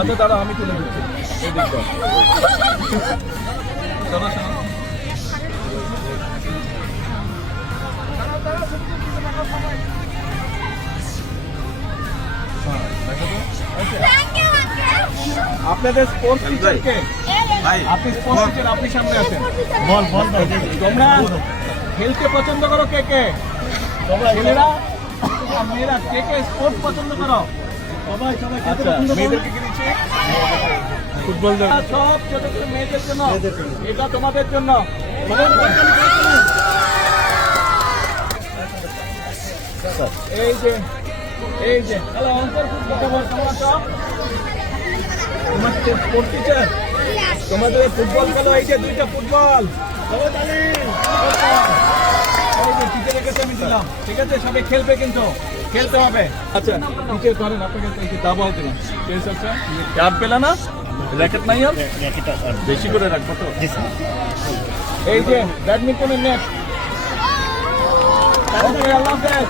আচ্ছা দাঁড়া, আমি তুলে দিচ্ছি। চলো শোনো, আপনাদের স্পোর্টস টিচারকে, আপনি স্পোর্টস টিচার, আপনি সামনে আছেন। বল বল তোমরা খেলতে পছন্দ করো কে কে? ছেলেরা আর মেয়েরা কে কে স্পোর্টস পছন্দ করো? আচ্ছা, মেয়েদেরকে কি দিচ্ছি? ফুটবল। সব ছোট ছোট মেয়েদের জন্য, এটা তোমাদের জন্য। এই যে এই যে হ্যালো অঙ্কর, কেমন আছো? তোমার স্পোর্টস টিচার, তোমাদের ফুটবল খেলো। এই যে দুইটা ফুটবল, টিচারের কাছে আমি দিলাম, ঠিক আছে? সবাই খেলবে, কিন্তু খেলতে হবে। আচ্ছা টিচার করেন, আপনাকে একটু দাবাও দিলাম। ঠিক আছে, আর পেলা না? র্যাকেট নাই, আর বেশি করে রাখবো তো। এই যে ব্যাডমিন্টনের নেট। ওকে, আল্লাহ হাফেজ।